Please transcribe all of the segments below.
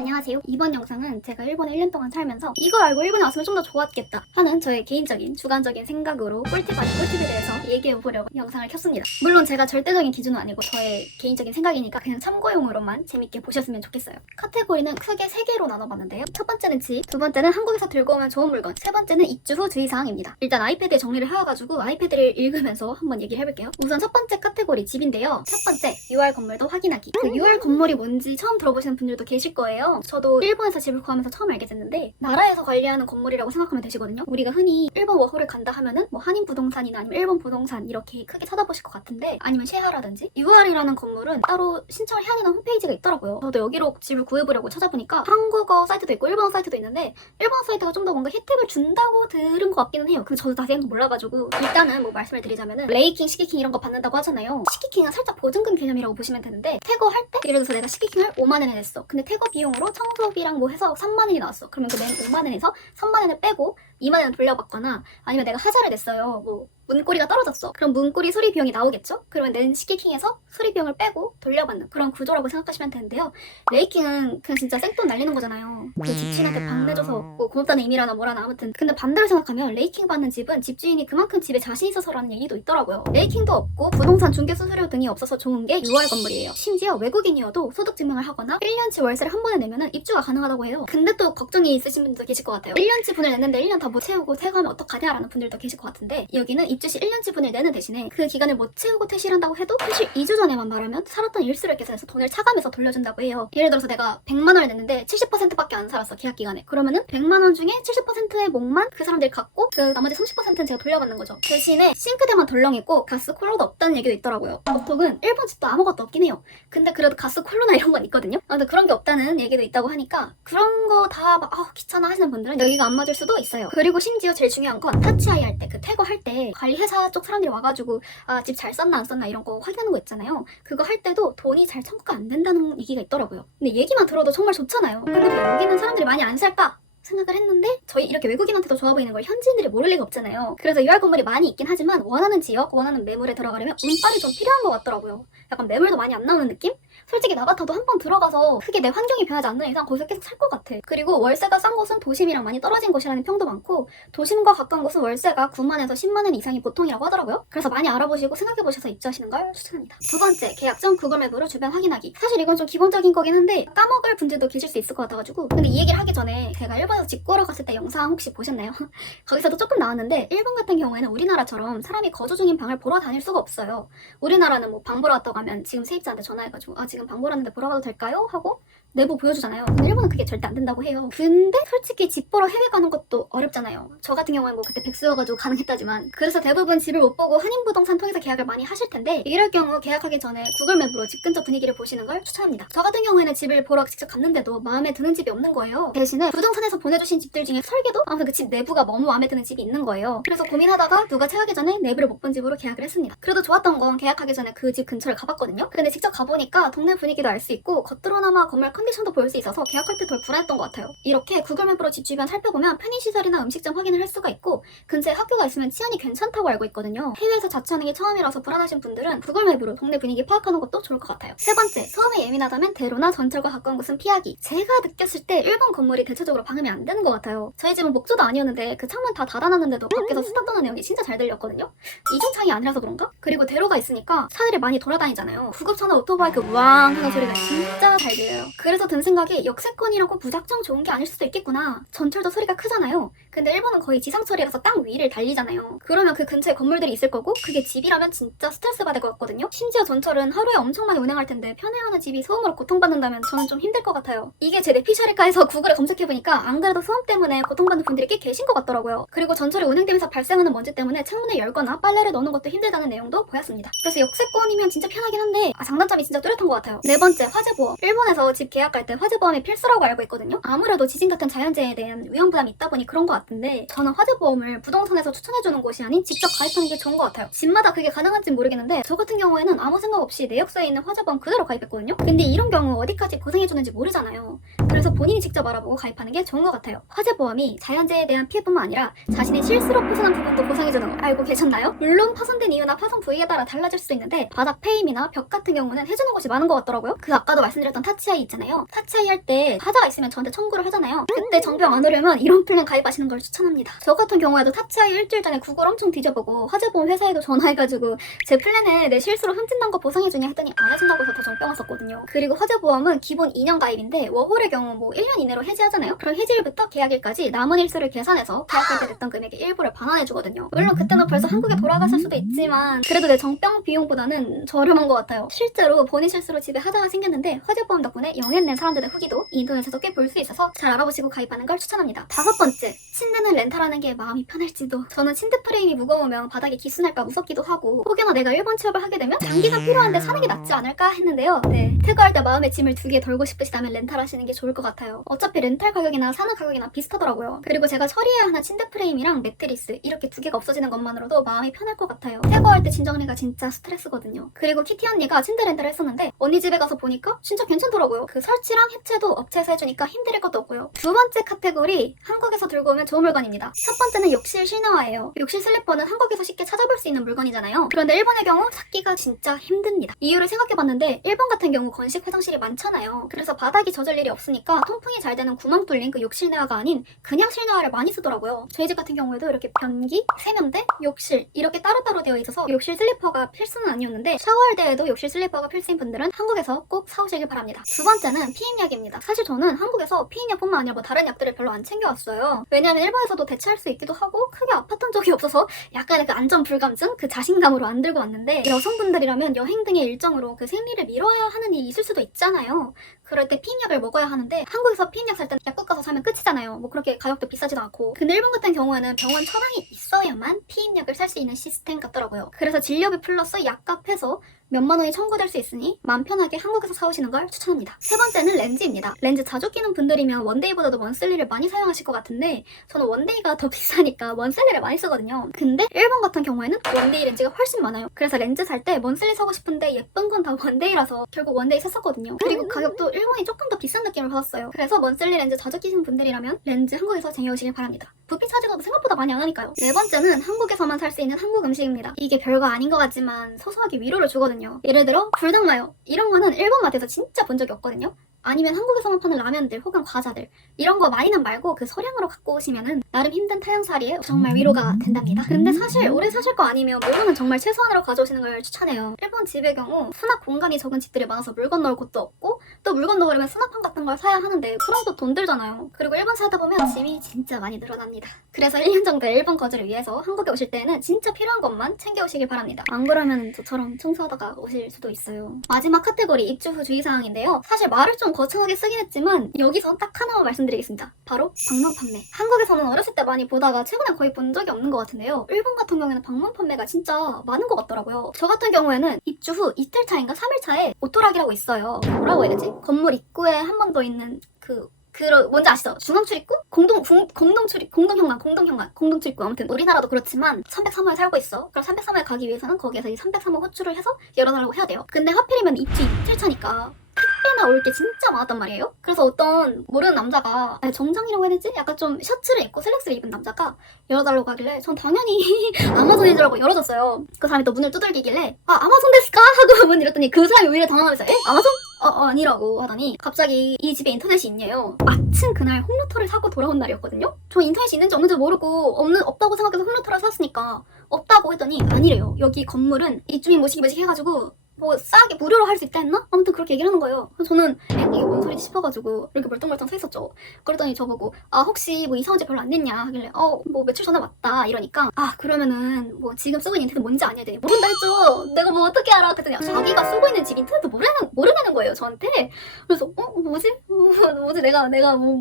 안녕하세요. 이번 영상은 제가 일본에 1년 동안 살면서 이걸 알고 일본에 왔으면 좀 더 좋았겠다 하는 저의 개인적인 주관적인 생각으로 꿀팁 아닌 꿀팁에 대해서 얘기해보려고 영상을 켰습니다. 물론 제가 절대적인 기준은 아니고 저의 개인적인 생각이니까 그냥 참고용으로만 재밌게 보셨으면 좋겠어요. 카테고리는 크게 3개로 나눠봤는데요. 첫 번째는 집, 두 번째는 한국에서 들고 오면 좋은 물건, 세 번째는 입주 후 주의사항입니다. 일단 아이패드에 정리를 해와가지고 아이패드를 읽으면서 한번 얘기를 해볼게요. 우선 첫 번째 카테고리 집인데요. 첫 번째, UR 건물도 확인하기. 그 UR 건물이 뭔지 처음 들어보시는 분들도 계실 거예요. 저도 일본에서 집을 구하면서 처음 알게 됐는데 나라에서 관리하는 건물이라고 생각하면 되시거든요. 우리가 흔히 일본 워홀을 간다 하면은 뭐 한인 부동산이나 아니면 일본 부동산 이렇게 크게 찾아보실 것 같은데 아니면 쉐하라든지 UR이라는 건물은 따로 신청을 해야 되는 홈페이지가 있더라고요. 저도 여기로 집을 구해보려고 찾아보니까 한국어 사이트도 있고 일본어 사이트도 있는데 일본 사이트가 좀 더 뭔가 혜택을 준다고 들은 것 같기는 해요. 근데 저도 자세한 거 몰라가지고 일단은 뭐 말씀을 드리자면은 레이킹, 시키킹 이런 거 받는다고 하잖아요. 시키킹은 살짝 보증금 개념이라고 보시면 되는데 태거 할 때 예를 들어서 내가 시키킹을 5만 원에 냈어. 근데 태거 비용 으로 청소비랑 뭐 해서 3만 원이 나왔어. 그러면 그낸 5만 원에서 3만 원을 빼고 2만 원 돌려받거나 아니면 내가 하자를 냈어요. 뭐 문고리가 떨어졌어. 그럼 문고리 수리 비용이 나오겠죠? 그러면 낸 시키킹에서 수리 비용을 빼고 돌려받는 그런 구조라고 생각하시면 되는데요. 레이킹은 그냥 진짜 생돈 날리는 거잖아요. 그 집주인한테 방 내줘서 뭐 고맙다는 의미라나 뭐라나 아무튼. 근데 반대로 생각하면 레이킹 받는 집은 집주인이 그만큼 집에 자신 있어서라는 얘기도 있더라고요. 레이킹도 없고 부동산 중개 수수료 등이 없어서 좋은 게 6월 건물이에요. 심지어 외국인이어도 소득 증명을 하거나 1년치 월세를 한 번에 내면은 입주가 가능하다고 해요. 근데 또 걱정이 있으신 분들도 계실 것 같아요. 1년치 분을 냈는데 1년 다 못 채우고 퇴거하면 어떡하냐라는 분들도 계실 것 같은데 여기는 입 주시 1년치 분을 내는 대신에 그 기간을 못 채우고 퇴실한다고 해도 퇴실 2주 전에만 말하면 살았던 일수를 계산해서 돈을 차감해서 돌려준다고 해요. 예를 들어서 내가 100만 원을 냈는데 70%밖에 안 살았어 계약 기간에. 그러면은 100만 원 중에 70%의 목만 그 사람들이 갖고 그 나머지 30%는 제가 돌려받는 거죠. 대신에 싱크대만 덜렁이고 가스 콜러도 없다는 얘기도 있더라고요. 보통은 일본 집도 아무것도 없긴 해요. 근데 그래도 가스 콜로나 이런 건 있거든요. 아, 근데 그런 게 없다는 얘기도 있다고 하니까 그런 거 다 막 아, 귀찮아 하시는 분들은 여기가 안 맞을 수도 있어요. 그리고 심지어 제일 중요한 건 타치아이 할 때 그 퇴거 할 때 관리 회사 쪽 사람들이 와가지고 아 집 잘 썼나 안 썼나 이런 거 확인하는 거 있잖아요. 그거 할 때도 돈이 잘 청구가 안 된다는 얘기가 있더라고요. 근데 얘기만 들어도 정말 좋잖아요. 근데 왜 여기는 사람들이 많이 안 살까? 생각을 했는데 저희 이렇게 외국인한테도 좋아 보이는 걸 현지인들이 모를 리가 없잖아요. 그래서 UR 건물이 많이 있긴 하지만 원하는 지역, 원하는 매물에 들어가려면 운빨이 좀 필요한 것 같더라고요. 약간 매물도 많이 안 나오는 느낌? 솔직히 나 같아도 한 번 들어가서 크게 내 환경이 변하지 않는 이상 거기서 계속 살 것 같아. 그리고 월세가 싼 곳은 도심이랑 많이 떨어진 곳이라는 평도 많고 도심과 가까운 곳은 월세가 9만에서 10만 원 이상이 보통이라고 하더라고요. 그래서 많이 알아보시고 생각해보셔서 입주하시는 걸 추천합니다. 두 번째, 계약 전 구글 맵으로 주변 확인하기. 사실 이건 좀 기본적인 거긴 한데 까먹을 분들도 계실 수 있을 것 같아가지고 근데 이 얘기를 하기 전에 제가 일본에서 집 구하러 갔을 때 영상 혹시 보셨나요? 거기서도 조금 나왔는데 일본 같은 경우에는 우리나라처럼 사람이 거주 중인 방을 보러 다닐 수가 없어요. 우리나라는 뭐 방 보러 왔다고 하면 지금 세입자한테 전화해가지고 아 지금 방 보러 왔는데 보러 가도 될까요? 하고 내부 보여주잖아요. 근데 일본은 그게 절대 안 된다고 해요. 근데 솔직히 집 보러 해외 가는 것도 어렵잖아요. 저 같은 경우에 뭐 그때 백수여가지고 가능했다지만 그래서 대부분 집을 못 보고 한인 부동산 통해서 계약을 많이 하실 텐데 이럴 경우 계약하기 전에 구글맵으로 집 근처 분위기를 보시는 걸 추천합니다. 저 같은 경우에는 집을 보러 직접 갔는데도 마음에 드는 집이 없는 거예요. 대신에 부동산에서 보내주신 집들 중에 설계도 아무튼 그 집 내부가 너무 마음에 드는 집이 있는 거예요. 그래서 고민하다가 누가 체하기 전에 내부를 못 본 집으로 계약을 했습니다. 그래도 좋았던 건 계약하기 전에 그 집 근처를 가봤거든요. 근데 직접 가보니까 동네 분위기도 알 수 있고 겉으로나마 건물 컨디션도 볼 수 있어서 계약할 때 덜 불안했던 것 같아요. 이렇게 구글 맵으로 집 주변 살펴보면 편의시설이나 음식점 확인을 할 수가 있고 근처에 학교가 있으면 치안이 괜찮다고 알고 있거든요. 해외에서 자취하는 게 처음이라서 불안하신 분들은 구글 맵으로 동네 분위기 파악하는 것도 좋을 것 같아요. 세 번째, 소음에 예민하다면 대로나 전철과 가까운 곳은 피하기. 제가 느꼈을 때 일본 건물이 대체적으로 방음이 안 되는 것 같아요. 저희 집은 목조도 아니었는데 그 창문 다 닫아놨는데도 밖에서 수다 떠는 내용이 진짜 잘 들렸거든요. 이중창이 아니라서 그런가? 그리고 대로가 있으니까 차들이 많이 돌아다니잖아요. 구급차나 오토바이 그 우왕 하는 소리가 진짜 잘 들려요. 그 래서 든 생각이 역세권이라고 무작정 좋은 게 아닐 수도 있겠구나. 전철도 소리가 크잖아요. 근데 일본은 거의 지상철이라서 땅 위를 달리잖아요. 그러면 그 근처에 건물들이 있을 거고 그게 집이라면 진짜 스트레스 받을 것 같거든요. 심지어 전철은 하루에 엄청 많이 운행할 텐데 편애하는 집이 소음으로 고통받는다면 저는 좀 힘들 것 같아요. 이게 제 내피셜일까에서 구글에 검색해보니까 안 그래도 소음 때문에 고통받는 분들이 꽤 계신 것 같더라고요. 그리고 전철이 운행되면서 발생하는 먼지 때문에 창문을 열거나 빨래를 넣는 것도 힘들다는 내용도 보였습니다. 그래서 역세권이면 진짜 편하긴 한데 아, 장단점이 진짜 뚜렷한 것 같아요. 네 번째, 화재 보험. 일본에서 집 계약할 때 화재보험이 필수라고 알고 있거든요. 아무래도 지진 같은 자연재해에 대한 위험 부담이 있다 보니 그런 것 같은데 저는 화재보험을 부동산에서 추천해주는 곳이 아닌 직접 가입하는 게 좋은 것 같아요. 집마다 그게 가능한지 모르겠는데 저 같은 경우에는 아무 생각 없이 내역서에 있는 화재보험 그대로 가입했거든요. 근데 이런 경우 어디까지 보상해주는지 모르잖아요. 그래서 본인이 직접 알아보고 가입하는 게 좋은 것 같아요. 화재 보험이 자연재해에 대한 피해뿐만 아니라 자신의 실수로 파손한 부분도 보상해주는 거 알고 계셨나요? 물론 파손된 이유나 파손 부위에 따라 달라질 수도 있는데 바닥 페임이나 벽 같은 경우는 해주는 곳이 많은 것 같더라고요. 그 아까도 말씀드렸던 타치아이 있잖아요. 타치아이 할때 하자가 있으면 저한테 청구를 하잖아요. 그때 정병 안 오려면 이런 플랜 가입하시는 걸 추천합니다. 저 같은 경우에도 타치아이 일주일 전에 구글 엄청 뒤져보고 화재보험 회사에도 전화해가지고 제 플랜에 내 실수로 흠집난 거 보상해주냐 했더니 안 해준다고 해서 더 정병 왔었거든요. 그리고 화재보험은 기본 2년 가입인데 워홀의 경우 뭐 1년 이내로 해지하잖아요. 그럼 해지일부터 계약일까지 남은 일수를 계산해서 계약할 때 냈던 금액의 일부를 반환해 주거든요. 물론 그때는 벌써 한국에 돌아갔을 수도 있지만 그래도 내 정병 비용보다는 저렴한 것 같아요. 실제로 본인 실수로 집에 하자가 생겼는데 화재보험 덕분에 영했낸 사람들의 후기도 인터넷에서 꽤 볼 수 있어서 잘 알아보시고 가입하는 걸 추천합니다. 다섯 번째, 침대는 렌탈하는 게 마음이 편할지도. 저는 침대 프레임이 무거우면 바닥에 기스날까 무섭기도 하고 혹여나 내가 일본 취업을 하게 되면 장기가 필요한데 사는 게 낫지 않을까 했는데요. 네, 퇴거할 때 마음의 짐을 두 개 덜고 싶으시다면 렌탈하시는 게 좋을 것 같아요. 어차피 렌탈 가격이나 사는 가격이나 비슷하더라고요. 그리고 제가 처리해야 하는 침대 프레임이랑 매트리스 이렇게 두 개가 없어지는 것만으로도 마음이 편할 것 같아요. 퇴거할 때 짐 정리가 진짜 스트레스거든요. 그리고 키티 언니가 침대 렌탈을 했었는데 언니 집에 가서 보니까 진짜 괜찮더라고요. 그 설치랑 해체도 업체에서 해주니까 힘들 것도 없고요. 두 번째 카테고리 한국에서 들고 오면 좋은 물건입니다. 첫 번째는 욕실 실내화예요. 욕실 슬리퍼는 한국에서 쉽게 찾아볼 수 있는 물건이잖아요. 그런데 일본의 경우 찾기가 진짜 힘듭니다. 이유를 생각해봤는데 일본 같은 경우 건식 화장실이 많잖아요. 그래서 바닥이 젖을 일이 없으니까 통풍이 잘 되는 구멍 뚫린 그 욕실 내화가 아닌 그냥 실내화를 많이 쓰더라고요. 저희 집 같은 경우에도 이렇게 변기, 세면대, 욕실 이렇게 따로따로 되어 있어서 욕실 슬리퍼가 필수는 아니었는데 샤워할 때에도 욕실 슬리퍼가 필수인 분들은 한국에서 꼭 사오시길 바랍니다. 두 번째는 피임약입니다. 사실 저는 한국에서 피임약뿐만 아니라 뭐 다른 약들을 별로 안 챙겨왔어요. 왜냐하면 일본에서도 대체할 수 있기도 하고 크게 아팠던 적이 없어서 약간의 그 안전 불감증, 그 자신감으로 안 들고 왔는데 여성분들이라면 여행 등의 일정으로 그 생리를 미뤄야 하는 일이 있을 수도 있잖아요. 그럴 때 피임약을 먹어야 하는데 한국에서 피임약 살땐 약국 가서 사면 끝이잖아요. 뭐 그렇게 가격도 비싸지도 않고. 근데 일본 같은 경우에는 병원 처방이 있어야만 피임약을 살 수 있는 시스템 같더라고요. 그래서 진료비 플러스 약값 해서 몇만 원이 청구될 수 있으니 마음 편하게 한국에서 사오시는 걸 추천합니다. 세 번째는 렌즈입니다. 렌즈 자주 끼는 분들이면 원데이보다도 원슬리를 많이 사용하실 것 같은데 저는 원데이가 더 비싸니까 원슬리를 많이 쓰거든요. 근데 일본 같은 경우에는 원데이 렌즈가 훨씬 많아요. 그래서 렌즈 살 때 원슬리 사고 싶은데 예쁜 건 다 원데이라서 결국 원데이 샀었거든요. 그리고 가격도 일본이 조금 더 비싼 느낌을 받았어요. 그래서 원슬리 렌즈 자주 끼시는 분들이라면 렌즈 한국에서 쟁여오시길 바랍니다. 부피 차지가 생각보다 많이 안 하니까요. 네 번째는 한국에서만 살 수 있는 한국 음식입니다. 이게 별거 아닌 것 같지만 소소하게 위로를 주거든요. 예를 들어 불닭마요. 이런 거는 일본 마트에서 진짜 본 적이 없거든요. 아니면 한국에서만 파는 라면들 혹은 과자들 이런 거 많이는 말고 그 소량으로 갖고 오시면은 나름 힘든 타향살이에 정말 위로가 된답니다. 근데 사실 오래 사실 거 아니면 물건은 정말 최소한으로 가져오시는 걸 추천해요. 일본 집의 경우 수납 공간이 적은 집들이 많아서 물건 넣을 곳도 없고 또 물건 넣으려면 수납함 같은 걸 사야 하는데 그런 것도 돈 들잖아요. 그리고 일본 살다 보면 짐이 진짜 많이 늘어납니다. 그래서 1년 정도 일본 거주를 위해서 한국에 오실 때는 진짜 필요한 것만 챙겨 오시길 바랍니다. 안 그러면 저처럼 청소하다가 오실 수도 있어요. 마지막 카테고리 입주 후 주의사항인데요. 사실 말을 좀 거창하게 쓰긴 했지만 여기서 딱 하나만 말씀드리겠습니다. 바로 방문 판매. 한국에서는 어렸을 때 많이 보다가 최근에 거의 본 적이 없는 것 같은데요. 일본 같은 경우에는 방문 판매가 진짜 많은 것 같더라고요. 저 같은 경우에는 입주 후 이틀 차인가 3일 차에 오토락이라고 있어요. 뭐라고 해야 되지? 건물 입구에 한 번 더 있는 그그 뭔지 아시죠? 중앙 출입구? 공동 공, 공동 출입 공동 현관 공동 현관 공동 출입구 아무튼 우리나라도 그렇지만 303호에 살고 있어. 그럼 303호에 가기 위해서는 거기에서 이 303호 호출을 해서 열어달라고 해야 돼요. 근데 하필이면 입주 이틀 차니까 택배나 올 게 진짜 많았단 말이에요. 그래서 어떤 모르는 남자가 정장이라고 해야 되지? 약간 좀 셔츠를 입고 슬랙스를 입은 남자가 열어달라고 하길래 전 당연히 아마존인 줄 알고 열어줬어요. 그 사람이 또 문을 두들기길래 아 아마존 데스까? 하고 문 열었더니 그 사람이 오히려 당황하면서 에? 아마존? 어, 어 아니라고 하더니 갑자기 이 집에 인터넷이 있냐요. 마침 그날 홈루터를 사고 돌아온 날이었거든요. 저 인터넷이 있는지 없는지 모르고 없는 없다고 생각해서 홈루터를 샀으니까 없다고 했더니 아니래요. 여기 건물은 입주민 모시기 모시기 해가지고 뭐 싸게 무료로 할 수 있다 했나? 아무튼 그렇게 얘기를 하는 거예요. 그래서 저는 에? 이게 뭔 소리지 싶어가지고 이렇게 멀뚱멀뚱 서 있었죠. 그랬더니 저보고 아 혹시 뭐 이사 온 지 별로 안 됐냐 하길래 어 뭐 며칠 전에 왔다 이러니까 아 그러면은 뭐 지금 쓰고 있는 인터넷 뭔지 아냐 되니 모른다 했죠. 내가 뭐 어떻게 알아? 그랬더니 자기가 쓰고 있는 집 인터넷도 모르는 모르는 거예요 저한테. 그래서 어 뭐지? 뭐, 뭐지 내가 내가 뭐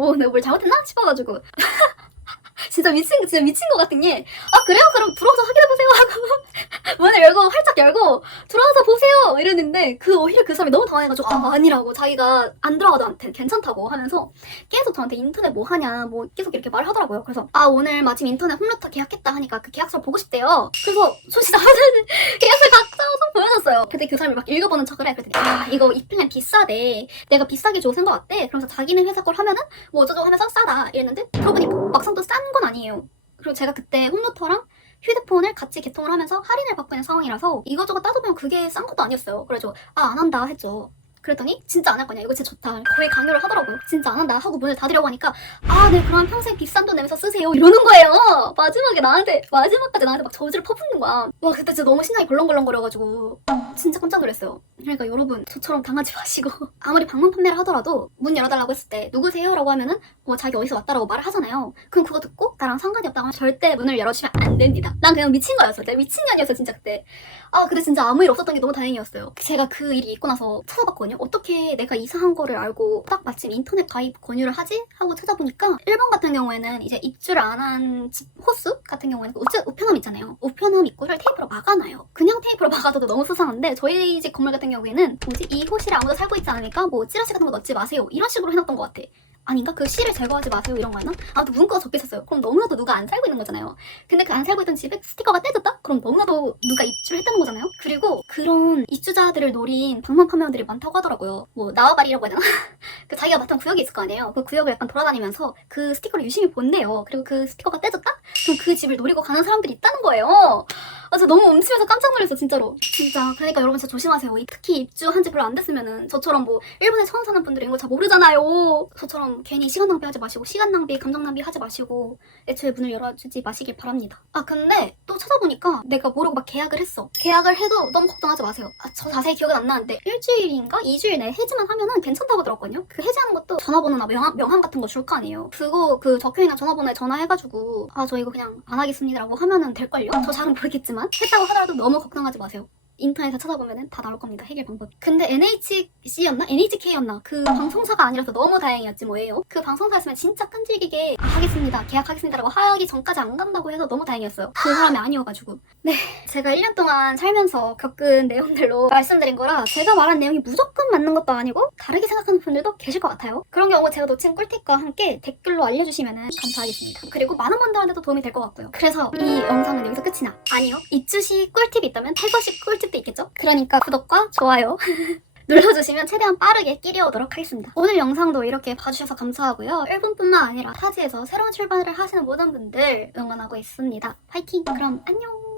뭐 내가 뭘 잘못했나 싶어가지고 진짜 미친 진짜 미친 것 같은 게 아 그래요? 그럼 들어와서 확인해 보세요 하고 문을 열고 활짝 열고 들어와서 보세요! 이랬는데 그 오히려 그 사람이 너무 당황해가지고 아 아니라고 자기가 안 들어가도 한테 괜찮다고 하면서 계속 저한테 인터넷 뭐 하냐 뭐 계속 이렇게 말을 하더라고요. 그래서 아 오늘 마침 인터넷 홈루터 계약했다 하니까 그 계약서 보고 싶대요. 그래서 솔직히 나는 계약서 각자서 보여줬어요. 근데 그 사람이 막 읽어보는 척을 해. 그랬더니 아 이거 이 플랜 비싸대. 내가 비싸게 산거 같대 그러면서 자기네 회사 걸 하면은 뭐 어쩌고 하면서 싸다. 이랬는데 들어보니 막상 또 싼 건 아니에요. 그리고 제가 그때 홈루터랑 휴대폰을 같이 개통을 하면서 할인을 받고 있는 상황이라서 이것저것 따져보면 그게 싼 것도 아니었어요. 그래서 아 안 한다 했죠. 그랬더니 진짜 안 할 거냐? 이거 진짜 좋다. 거의 강요를 하더라고요. 진짜 안 한다 하고 문을 닫으려고 하니까 아 네 그럼 평생 비싼 돈 내면서 쓰세요. 이러는 거예요. 마지막에 나한테 마지막까지 나한테 막 저주를 퍼붓는 거야. 와 그때 진짜 너무 심장이 벌렁벌렁거려가지고 진짜 깜짝 놀랐어요. 그러니까 여러분 저처럼 당하지 마시고 아무리 방문 판매를 하더라도 문 열어달라고 했을 때 누구세요? 라고 하면은 뭐 자기 어디서 왔다라고 말을 하잖아요. 그럼 그거 듣고 나랑 상관이 없다고 하면 절대 문을 열어주시면 안 됩니다. 난 그냥 미친 거였어. 내가 미친년이었어 진짜 그때 아 근데 진짜 아무 일 없었던 게 너무 다행이었어요. 제가 그 일이 있고 나서 찾아봤거든요. 어떻게 내가 이사한 거를 알고 딱 마침 인터넷 가입 권유를 하지? 하고 찾아보니까 일본 같은 경우에는 이제 입주를 안 한 집 호수 같은 경우에는 그 우체, 우편함 있잖아요. 우편함 입구를 테이프로 막아놔요. 그냥 테이프로 막아둬도 너무 수상한데 저희 집 건물 같은 경우에는 뭐지? 이 호실에 아무도 살고 있지 않으니까 뭐 찌라시 같은 거 넣지 마세요. 이런 식으로 해놨던 것 같아 아닌가? 그 씨를 제거하지 마세요 이런 거였나? 아무튼 문구가 적혀 있었어요. 그럼 너무나도 누가 안 살고 있는 거잖아요. 근데 그 안 살고 있던 집에 스티커가 떼졌다? 그럼 너무나도 누가 입주를 했다는 거잖아요. 그리고 그런 입주자들을 노린 방문 판매원들이 많다고 하더라고요. 뭐 나와바리라고 해야 되나? 그 자기가 맡은 구역이 있을 거 아니에요. 그 구역을 약간 돌아다니면서 그 스티커를 유심히 본대요. 그리고 그 스티커가 떼졌다? 그럼 그 집을 노리고 가는 사람들이 있다는 거예요. 아, 저 너무 훔치면서 깜짝 놀랐어, 진짜로. 진짜. 그러니까 여러분 진짜 조심하세요. 이- 특히 입주한 지 별로 안 됐으면은 저처럼 뭐 일본에 처음 사는 분들이 이거 잘 모르잖아요. 저처럼 괜히 시간 낭비하지 마시고 시간 낭비, 감정 낭비 하지 마시고 애초에 문을 열어주지 마시길 바랍니다. 아 근데 또 찾아보니까 내가 모르고 막 계약을 했어. 계약을 해도 너무 걱정하지 마세요. 아, 저 자세히 기억은 안 나는데 일주일인가 2주일 내에 해지만 하면은 괜찮다고 들었거든요. 그 해지하는 것도 전화번호나 명함, 명함 같은 거 줄 거 아니에요. 그거 그 적혀있는 전화번호에 전화해가지고 아 저 이거 그냥 안 하겠습니다라고 하면은 될걸요? 저 잘은 모르겠지만 했다고 하더라도 너무 걱정하지 마세요. 인터넷에 찾아보면 다 나올 겁니다. 해결 방법. 근데 NHC였나? NHK였나? 그 방송사가 아니라서 너무 다행이었지 뭐예요. 그 방송사였으면 진짜 끈질기게 아, 하겠습니다. 계약하겠습니다라고 하기 전까지 안 간다고 해서 너무 다행이었어요. 그 사람이 아니어가지고. 네. 제가 1년 동안 살면서 겪은 내용들로 말씀드린 거라 제가 말한 내용이 무조건 맞는 것도 아니고 다르게 생각하는 분들도 계실 것 같아요. 그런 경우 제가 놓친 꿀팁과 함께 댓글로 알려주시면 감사하겠습니다. 그리고 많은 분들한테도 도움이 될 것 같고요. 그래서 이 영상은 여기서 끝이나 아니요. 입주시 꿀팁이 있다면 탈거시 꿀팁 도 있겠죠? 그러니까 구독과 좋아요 눌러주시면 최대한 빠르게 끼려오도록 하겠습니다. 오늘 영상도 이렇게 봐주셔서 감사하고요. 일본뿐만 아니라 타지에서 새로운 출발을 하시는 모든 분들 응원하고 있습니다. 파이팅! 그럼 안녕!